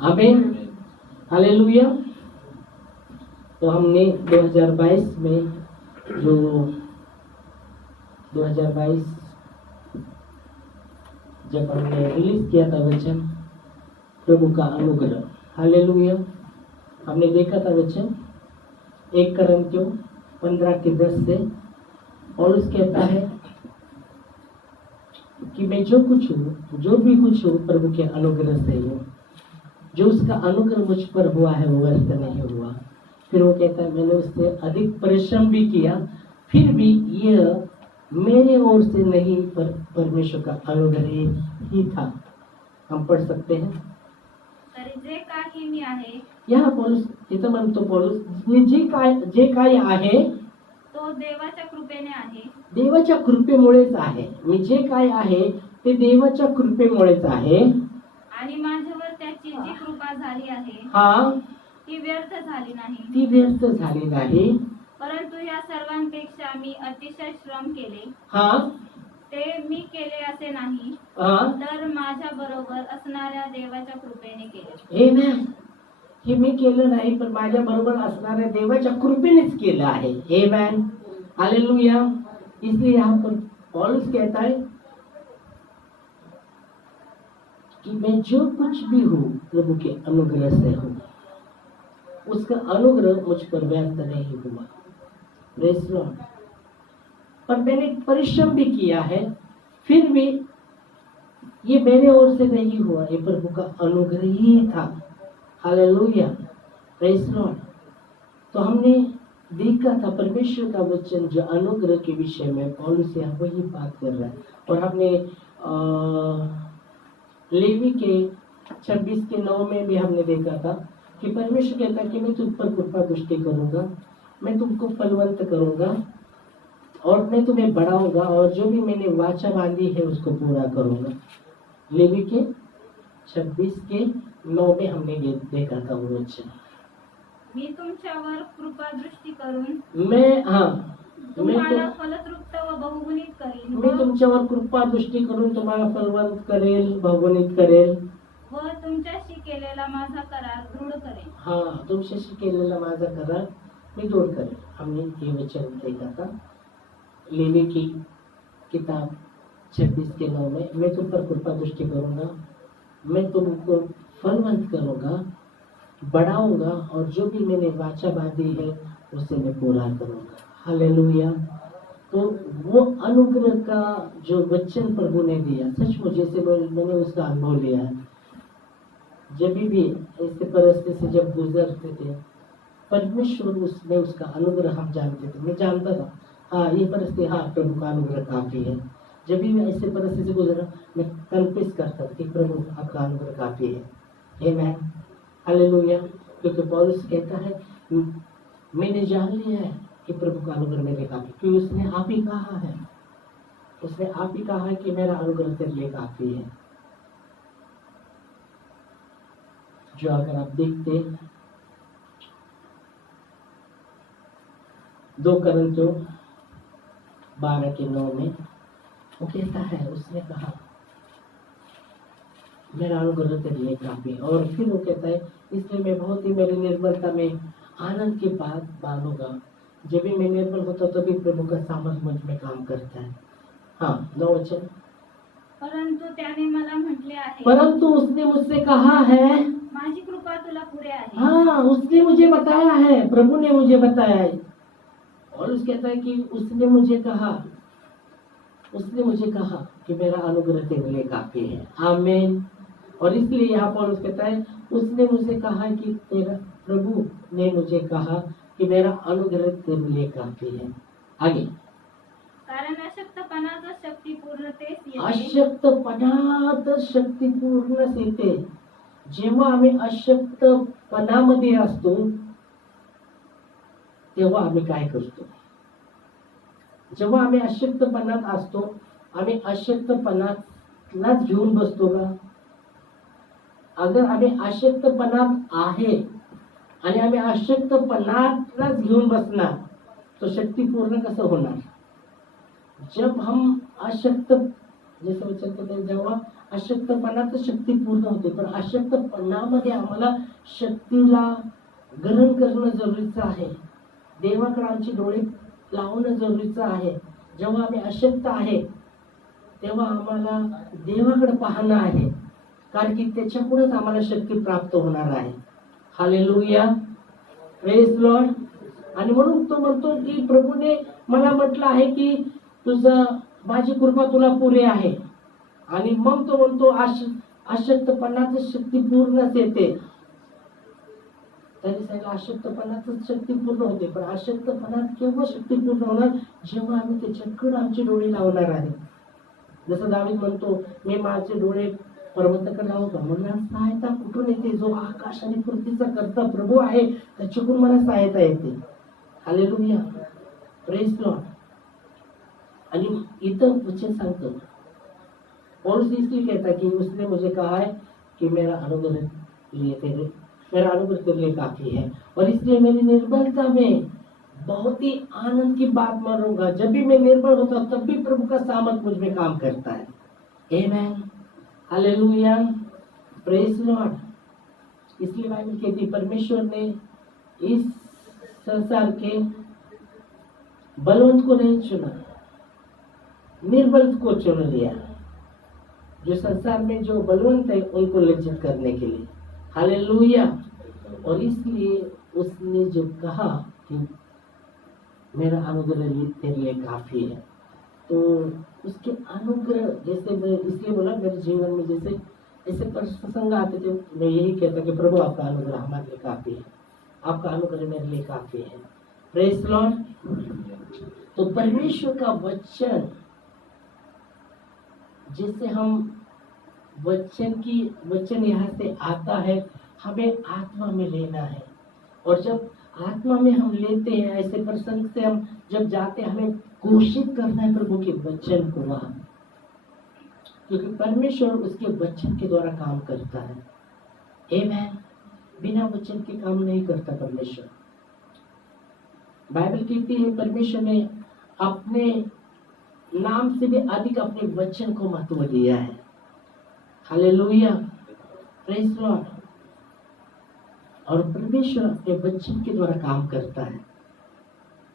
आमीन, हालेलुया। तो हमने 2022 में जो 2022 जब हमने रिलीज किया था वचन प्रभु का अनुग्रह, हालेलुया, हमने देखा था वचन 1 कोरिन्थियों 15:10 से। और उस कहता है कि मैं जो कुछ हूँ, जो भी कुछ हूँ प्रभु के अनुग्रह से हूँ। जो उसका अनुग्रह मुझ पर हुआ है वो व्यर्थ नहीं हुआ। फिर वो कहता है मैंने उससे अधिक परिश्रम भी किया, फिर भी यह मेरे ओर से नहीं पर परमेश्वर का अनुग्रह ही था। हम पढ़ सकते हैं। तरी जे काही मी आहे यहाँ पौलुस इथं म्हणतो, पौलुस जे काही आहे तो देवाच्या कृपेने आहे. देवाच्या कृपेमुळेच आहे. मी जे काही आहे ते देवाच्या कृपेमुळेच आहे. आणि माझ्यावर त्याची जी कृपा झाली आहे हा, ती व्यर्थ झाली नाही. ती व्यर्थ झाली नाही. परंतु या सर्वांपेक्षा मी अतिशय श्रम केले. हा, ते मी केले असे नाही, हा, तर माझ्या बरोबर असणाऱ्या देवाच्या कृपेने केले. आमेन. हे मी केलं नाही पण माझ्या बरोबर असणाऱ्या देवाच्या कृपेनेच केलं आहे. आमेन, हालेलुया. इसलिए यहाँ पर पौलुस कहता है कि मैं जो कुछ भी हूँ प्रभु के अनुग्रह से हूँ। उसका अनुग्रह मुझ पर व्यर्थ नहीं हुआ। Praise Lord. पर मैंने परिश्रम भी किया है, फिर भी ये मेरे ओर से नहीं हुआ, ये प्रभु का अनुग्रह ही था। Hallelujah, praise Lord. तो हमने देखा था परमेश्वर का वचन जो अनुग्रह के विषय में पौलुस यहाँ वही बात कर रहा है। और हमने लेवी के 26:9 में भी हमने देखा था कि परमेश्वर कहता है कि मैं तुम पर कृपा दृष्टि करूंगा, मैं तुमको फलवंत करूंगा और मैं तुम्हें बढ़ाऊंगा और जो भी मैंने वाचा बांधी है उसको पूरा करूंगा। लेवी के 26:9 में हमने ये देखा था वो वचन। मी तुमच्यावर कृपा दृष्टी करून तुम्हाला फलद्रुप्त व बहुगुणित करीन. मी तुमच्यावर कृपा दृष्टी करून तुम्हाला फलवंत करेल, बहुगुणित करेल व तुमच्याशी केलेला माझा करार दृढ करेन. हाँ, तुमच्याशी केलेला माझा करार मी दृढ करेल. हमने ये वचन देखा था लेवी की किताब 26:9 में। मैं तुम पर कृपा दृष्टि करूंगा, मैं तुमको फलवंत करूंगा, बढ़ाऊंगा और जो भी मैंने वाचा बांधी है उसे मैं पूरा करूंगा। हालेलुया। तो वो अनुग्रह का जो वचन प्रभु ने दिया, सचमुच जैसे मैंने उसका अनुभव लिया है। जब भी ऐसे परिस्थिति से जब गुजरते थे, परमेश्वर उसमें उसका अनुग्रह हम जानते थे। मैं जानता था हाँ ये परिस्थिति, हाँ प्रभु का अनुग्रह काफी है। जब भी मैं ऐसे परिस्थिति से गुजरा मैं कन्फेस करता था कि प्रभु आपका अनुग्रह काफी है। आमीन, हालेलुया। क्योंकि पौलुस कहता है मैंने जान लिया है कि प्रभु का अनुग्रह मेरे काफी, क्योंकि उसने आप ही कहा है, उसने आप ही कहा है कि मेरा अनुग्रह तेरे लिए काफी है। जो अगर आप देखते 2 कोरिन्थियों 12:9 में वो कहता है, उसने कहा मेरा अनुग्रह तेरे लिए काफी है। और फिर वो कहता है इसलिए मैं बहुत ही मेरी निर्बलता में आनंद के बाद मानूंगा। जब भी मैं निर्बल होता तभी प्रभु का सामर्थ मुझ में काम करता है। हाँ, 9 वचन। परंतु त्याने मला म्हटले आहे, परंतु उसने मुझसे कहा है, माझी कृपा तुला पुरे आहे. हाँ, उसने मुझे बताया है, प्रभु ने मुझे बताया है। और उस कहता है कि उसने मुझे कहा कि मेरा अनुग्रह तेरे लिए काफी है। आमीन। और इसलिए यहाँ पर उस कहता है उसने मुझे कहा कि तेरा प्रभु ने मुझे कहा कि मेरा अनुग्रह तेरे लिए काफी है। आगे, कारण अशक्तपणात शक्ती पूर्णतेस येते. अशक्तपणात शक्ती पूर्णच येते. जेव्हा आम्ही अशक्तपणामध्ये असतो तेव्हा आम्ही काय करतो? जेव्हा आम्ही अशक्तपणात असतो, आम्ही अशक्तपणालाच घेऊन बसतो का? अगर आम्ही अशक्तपणात आहे आणि आम्ही अशक्तपणालाच घेऊन बसणार तो शक्ती पूर्ण कसं होणार? जब हम अशक्त जसं वचन कहते जेव्हा अशक्तपणात शक्ती पूर्ण होते, पण अशक्तपणामध्ये आम्हाला शक्तीला ग्रहण करणं जरुरीचं आहे. देवाकडे आमचे डोळे लावणं जरुरीचं आहे. जेव्हा आम्ही अशक्त आहे तेव्हा आम्हाला देवाकडे पाहणं आहे, कारण की त्याच्यामुळेच आम्हाला शक्ती प्राप्त होणार आहे. Hallelujah, praise Lord. आणि म्हणून तो म्हणतो की प्रभूने मला म्हटलं आहे की तुझं माझी कृपा तुला पुरे आहे. आणि मग तो म्हणतो अशक्तपणात शक्ती पूर्णच येते. त्यांनी सांगितलं अशक्तपणात शक्ती पूर्ण होते, पण अशक्तपणात केव्हा शक्ती पूर्ण होणार? जेव्हा आम्ही त्याच्याकडे आमचे डोळे लावणार आहे. जसं दावीद म्हणतो, मी माझे डोळे पर्वताकडे लावू का? मला सहायता कुठून येते? जो आकाश आणि पृथ्वीचा कर्ता प्रभू आहे त्याच्याकडून मला सहायता येते. Hallelujah, praise Lord. आणि इतर वचन सांगतो, पौलुस इसलिए कहता कि उसने मुझे कहा है कि मेरा अनुग्रह तेरे लिए काफी है, और इसलिए मेरी निर्बलता में बहुत ही आनंद की बात मानूंगा. जब भी मैं निर्बल होता हूं तब भी प्रभु का सामर्थ मुझ में काम करता है. आमेन, हालेलुया, प्रेज लॉर्ड. इसलिए बाइबल कहती है परमेश्वर ने इस संसार के बलवंत को नहीं चुना, निर्बल को चुन लिया. जो संसार में जो बलवंत है उनको लज्जित करने के लिए. हालेलुया. और इसलिए उसने जो कहा कि मेरा अनुग्रह तेरे लिए काफी है, तो उसके अनुग्रह, जैसे मैं इसलिए बोला मेरे जीवन में जैसे ऐसे प्रसंग आते थे, मैं यही कहता कि प्रभु आपका अनुग्रह हमारे लिए काफी है, आपका अनुग्रह मेरे लिए काफी है. Praise Lord. तो परमेश्वर का वचन, जिससे हम वचन यहाँ से आता है, हमें आत्मा में लेना है. और जब आत्मा में हम लेते हैं, ऐसे प्रसंग से हम जब जाते हैं, हमें घोषित करना है प्रभु के वचन को वहां, क्योंकि परमेश्वर उसके वचन के द्वारा काम करता है. आमेन. बिना वचन के काम नहीं करता परमेश्वर. बाइबल कहती है परमेश्वर ने अपने नाम से भी अधिक अपने वचन को महत्व दिया है. Hallelujah, praise Lord. और परमेश्वर अपने वचन के द्वारा काम करता है.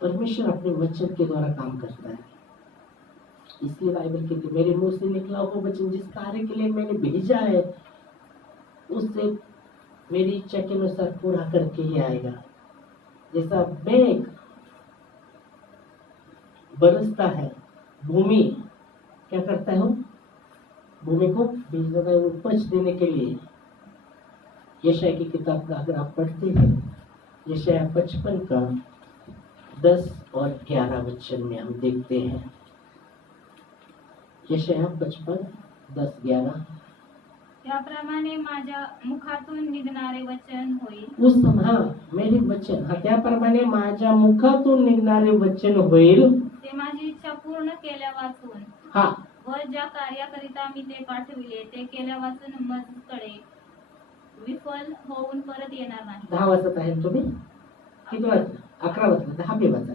परमेश्वर अपने वचन के द्वारा काम करता है. इसलिए बाइबल कहती है मेरे मुंह से निकला हुआ वचन जिस कार्य के लिए मैंने भेजा है उससे मेरी इच्छा के अनुसार पूरा करके ही आएगा. जैसा मेघ बरसता है, भूमि क्या करता है? भूमि को बीज देता है उपज देने के लिए. यशाया की किताब का अगर आप पढ़ते हैं, यशाया 55 का 10 और 11 वचन में हम देखते हैं. यशाया 55 10 11. त्याप्रमाणे माझ्या मुखातून निघणारे वचन होईल. उस समय मेरे वचन, त्याप्रमाणे माझ्या मुखातून निघणारे वचन होईल. ते माझी इच्छा पूर्ण केल्या वाचून व ज्या कार्याकरिता मी ते पाठविले ते केल्या वाचून माझ्याकडे विफल होऊन परत येणार नाही. 10 वाजत आहे तुम्ही? किती वाजता? 11 वाजता. 10 बी वाजता.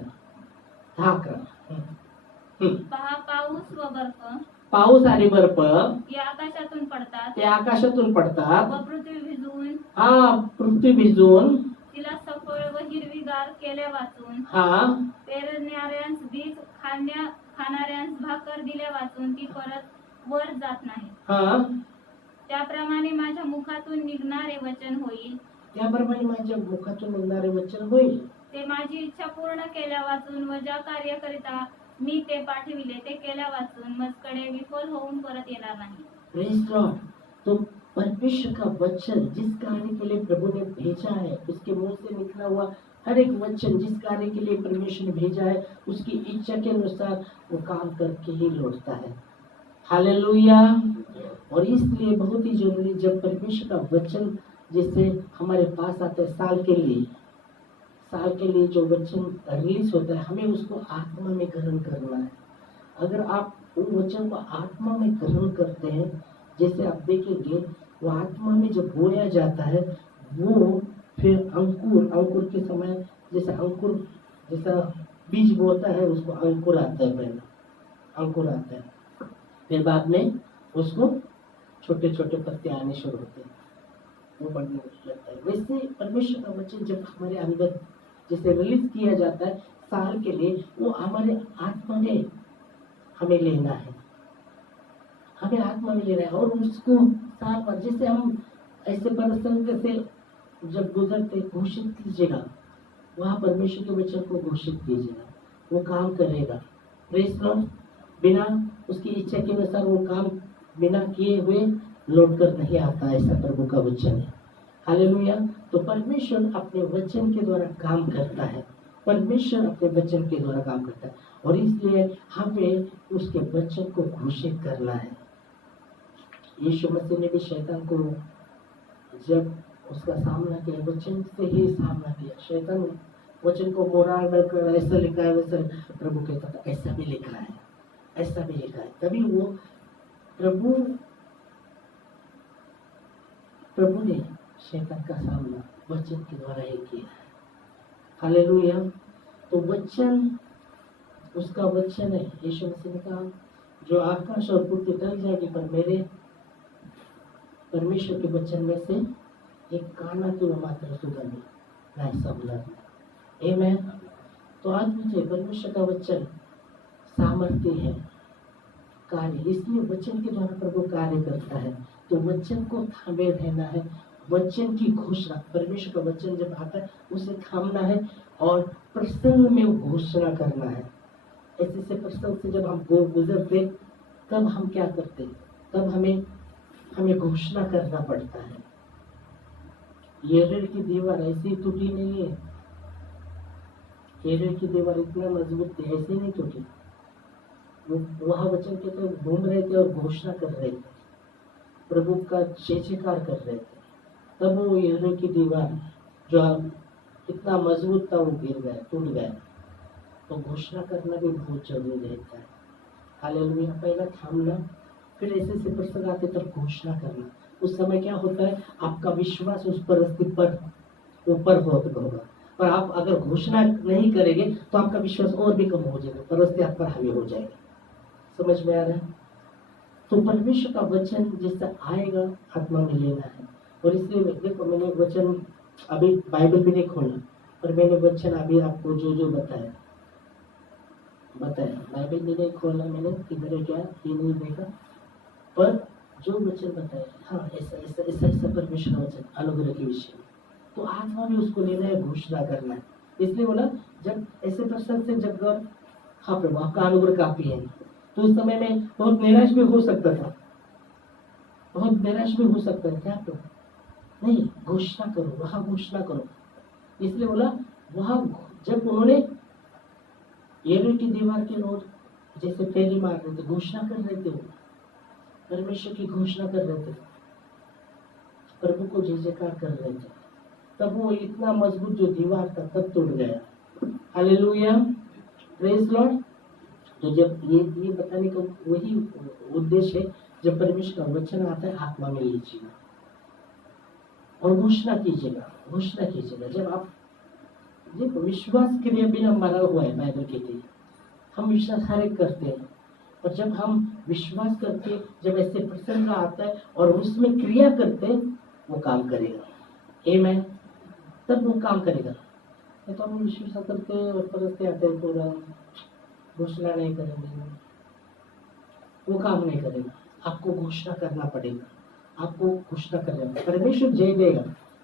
10 11. पहा, पाऊस व बर्फ, पाऊस आणि बर्फ ते आकाशातून पडतात, ते आकाशातून पडतात, व पृथ्वी भिजवून पृथ्वी भिजवून तिला सफळ व हिरवीगार केल्या वाचून पेरणाऱ्यांस बीज, खाणाऱ्यांस भाकर दिल्या वाचून ती परत वर जात नाही. त्याप्रमाणे माझ्या मुखातून निघणारे वचन होईल. त्याप्रमाणे माझ्या मुखातून निघणारे वचन होईल. ते माझी इच्छा पूर्ण केल्या वाचून व ज्या कार्याकरिता मी ते पाठविले ते केल्या वाचून मजकडे विफल होऊन परत येणार नाही. Praise Lord. तो परमेश्वर का वचन जिस कार्य के लिए प्रभु ने भेजा है, उसके मुंह से निकला हुआ हर एक वचन जिस कार्य के लिए परमेश्वर ने भेजा है, उसकी इच्छा के अनुसार वो काम करके ही लौटता है. हालेलुया. और इसलिए बहुत ही जरूरी, जब परमेश्वर का वचन जैसे हमारे पास आता है साल के लिए जो वचन रिलीज होता है, हमें उसको आत्मा में ग्रहण करना है. अगर आप उन वचन को आत्मा में ग्रहण करते हैं, जैसे आप देखेंगे वो आत्मा में जब बोया जाता है, वो फिर अंकुर के समय जैसा बीज बोता है उसको अंकुर आता है. पहले अंकुर आता है, फिर बाद में उसको छोटे छोटे पत्ते आने शुरू होते हैं, वो बढ़ने लगता है। वैसे परमेश्वर का वचन जब हमारे अंदर जैसे रिलीज किया जाता है साल के लिए, वो हमारे आत्मा में हमें लेना है, हमें आत्मा में लेना है। और उसको साल भर जैसे हम ऐसे प्रसंग से जब गुजरते घोषित कीजिएगा, वहाँ परमेश्वर के वचन को घोषित कीजिएगा, वो काम करेगा। Praise Lord. बिना उसकी इच्छा के अनुसार वो काम बिना किए हुए लौट कर नहीं आता, ऐसा प्रभु का वचन है। हालेलुया। तो परमेश्वर अपने वचन के द्वारा काम करता है, परमेश्वर अपने वचन के द्वारा काम करता है, और इसलिए हमें उसके वचन को घोषित करना है। यीशु मसीह ने भी शैतान को जब उसका सामना किया, वचन से ही सामना किया। शैतान वचन को मोराल कर ऐसा लिखा है वैसा, प्रभु कहता था ऐसा भी लिखा है, ऐसा भी लिखा है। तभी वो प्रभु ने शैतान का सामना वचन के द्वारा ही किया है। हालेलुया। तो वचन उसका वचन है। यीशु मसीह ने कहा जो आकाश और पृथ्वी टल जाएगी पर मेरे परमेश्वर के वचन में से एक काना की मात्र सुधर नहीं, ऐसा बोला। आमीन। तो आज मुझे परमेश्वर का वचन सामर्थ्य है, कार्य, इसलिए वचन के द्वारा प्रभु कार्य करता है। तो वचन को थामे रहना है, वचन की घोषणा, परमेश्वर का वचन जब आता है उसे थामना है और प्रसंग में घोषणा करना है। ऐसे से प्रसंग से जब हम गुजरते तब हम क्या करते, तब हमें घोषणा करना पड़ता है। यरीहो की दीवार ऐसी टूटी नहीं है, यरीहो की दीवार इतना मजबूत थी, ऐसी नहीं टूटी। वहाँ वचन के तो घूम रहे थे और घोषणा कर रहे थे, प्रभु का जयकार कर रहे थे। तब वो यरीहो की दीवार जो इतना मजबूत था वो गिर गया, टूट गया। तो घोषणा करना भी बहुत जरूरी रहता है। हालेलुया। पहला थामना, फिर ऐसे से प्रसंग आते तब घोषणा करना। उस समय क्या होता है, आपका विश्वास उस परिस्थिति पर ऊपर होगा, पर आप अगर घोषणा नहीं करेंगे तो आपका विश्वास और भी कम हो जाएगा, परिस्थिति आप पर हावी हो जाएगी। समझ में आ रहा है? तो परमेश्वर का वचन जिससे आएगा आत्मा में लेना है। और इसलिए देखो, मैंने वचन अभी बाइबल भी नहीं खोला, पर मैंने वचन अभी आपको जो बताया बाइबल भी नहीं खोला मैंने, किधर क्या ये नहीं देखा, पर जो वचन बताया, हाँ ऐसा परमेश्वर वचन अनुग्रह के विषय में, तो आत्मा में उसको लेना है, घोषणा करना है। इसलिए बोला जब ऐसे प्रसंग से जब हाँ प्रभु आपका अनुग्रह काफी है, तो उस समय में बहुत निराश भी हो सकता था, बहुत निराश भी हो सकता है। क्या प्रभु नहीं, घोषणा करो, वहां घोषणा करो। इसलिए बोला वहां जब उन्होंने यरीहो की दीवार के लोग जैसे फेरी मार रहे थे, घोषणा कर रहे थे, वो परमेश्वर की घोषणा कर रहे थे, प्रभु को जयकार कर रहे थे, तब वो इतना मजबूत जो दीवार था तब टूट गया। हालेलुया। Praise Lord. तो जब ये बताने का वही उद्देश्य है, जब परमेश्वर का वचन आता है आत्मा में लीजिएगा और घोषणा कीजिएगा। जब आप देखो विश्वास के लिए बिना मरा हुआ है, बाइबल कहती है हम विश्वास हर एक करते हैं, और जब हम विश्वास करके जब ऐसे प्रसंग आता है और उसमें क्रिया करते हैं वो काम करेगा। आमीन। तब वो काम करेगा। तो हम विश्वास करते हैं और परस्ते आते हैं, पूरा घोषणा नहीं करेंगे, वो काम नहीं करेगा। आपको घोषणा करना पड़ेगा, आपको घोषणा करना। परमेश्वर जय देगा,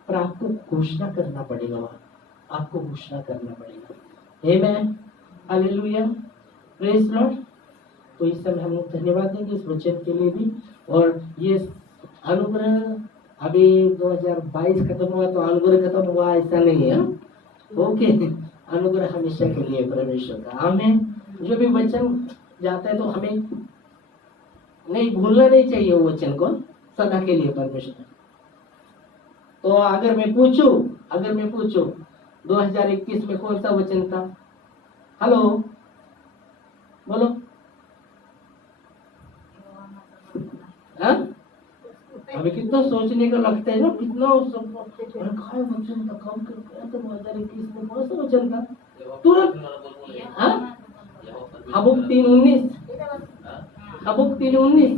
पर आपको घोषणा करना पड़ेगा, वहाँ आपको घोषणा करना पड़ेगा। आमीन। हालेलुया। Praise Lord. तो इस समय हम धन्यवाद देंगे इस वचन के लिए भी। और ये अनुग्रह अभी 2022 खत्म हुआ तो अनुग्रह खत्म हुआ ऐसा नहीं है। ओके, अनुग्रह हमेशा के लिए परमेश्वर का। आमीन। जो भी वचन जाता है तो हमें नहीं भूलना नहीं चाहिए वो वचन को, सदा के लिए परमेश्वर। तो अगर मैं पूछूं 2021 में कौन सा वचन था? हेलो बोलो। हाँ? अभी कितना सोचने का लगता है ना, कितना वचन था, कम कर 2021 में कौन सा वचन था तुरंत? हाँ, हबक्कुक 3:19 हबुक 3:19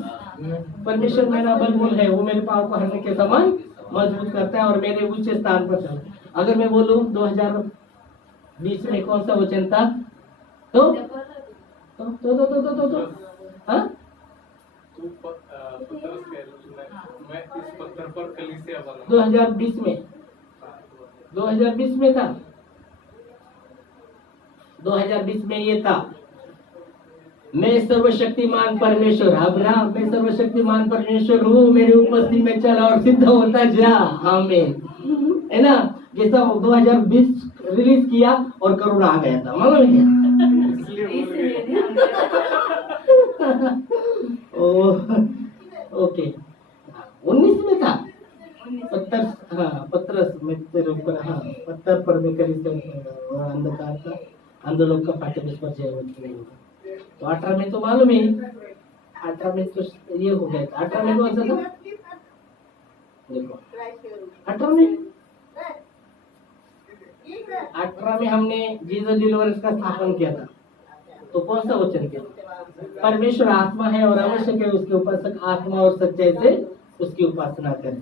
परमेश्वर मेरा बलबूल है, वो मेरे पाँव को हरने के समान मजबूत करता है और मेरे ऊंचे स्थान पर चढ़ा। अगर मैं बोलूं 2020 में कौन सा वचन था तो हाँ? तू पतरस कह रहा, मैं इस पत्थर पर कलीसिया बनाऊंगा। 2020 में था। 2020 में ये था, मैं सर्वशक्तिमान परमेश्वर, अब्राहम मैं सर्वशक्तिमान परमेश्वर हूँ, मेरी उपस्थिति में चला और सिद्ध होता जा। आमीन, है ना। जैसा 2020 रिलीज किया और कोरोना आ गया था, मालूम है क्या? ओके 19 में था पत्थर, हाँ पत्थर में तेरे ऊपर, हाँ पत्थर पर मैं करी और अंधकार था, अंधलोक का फाटक उस पर जय नहीं होगा। तो 18 में तो मालूम है, 18 में तो ये हो गया था। 18 में कौन सा था देखो, 18 में हमने जीसस डिलीवरेंस का स्थापन किया था। तो कौन सा वचन किया? परमेश्वर आत्मा है और आवश्यक है उसके उपासक आत्मा और सच्चाई से उसकी उपासना करें।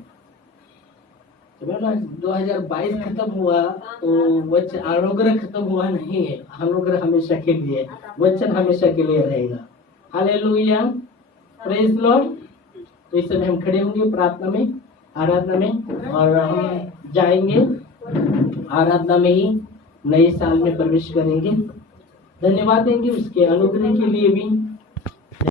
तो 2022 खत्म हुआ तो वचन अनुग्रह खत्म हुआ नहीं है, अनुग्रह हमेशा के लिए, वचन हमेशा के लिए रहेगा। Hallelujah, praise Lord. तो इस समय हम खड़े होंगे प्रार्थना में, आराधना में, और हम जाएंगे आराधना में ही नए साल में प्रवेश करेंगे। धन्यवाद देंगे उसके अनुग्रह के लिए भी।